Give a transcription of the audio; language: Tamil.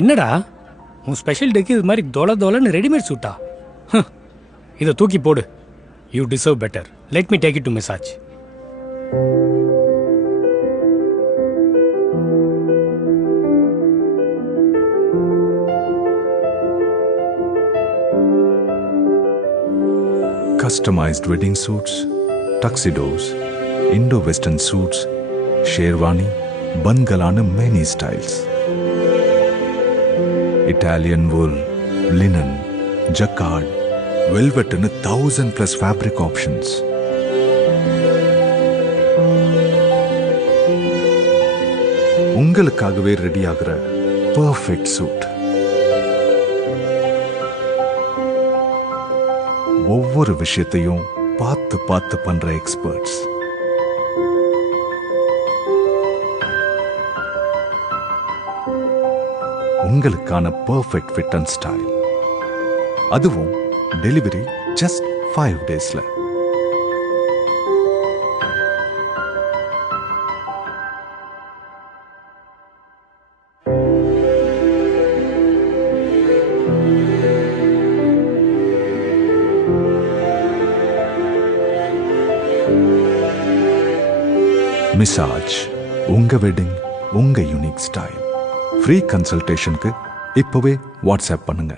என்னடா உன் ஸ்பெஷல் டேக்கு இது மாதிரி தொலைன்னு ரெடிமேட் சூட்டா? இதை தூக்கி போடு. You deserve better. Let me take it to massage. Customized wedding suits, tuxedos, Indo-Western suits, sherwani, bangalana many styles. Italian wool, linen, jacquard, velvet and 1,000+ fabric options. உங்களுக்காகவே ரெடி ஆகிற பர்ஃபெக்ட் சூட். ஒவ்வொரு விஷயத்தையும் பார்த்து பார்த்து பண்ற எக்ஸ்பர்ட்ஸ். உங்களுக்கான பர்ஃபெக்ட் ஃபிட் அண்ட் ஸ்டைல். அதுவும் டெலிவரி ஜஸ்ட் 5 daysல. மிசாஜ், உங்க வெட்டிங், உங்க யூனிக் ஸ்டைல். ஃப்ரீ கன்சல்டேஷனுக்கு இப்பவே வாட்ஸ்அப் பண்ணுங்க.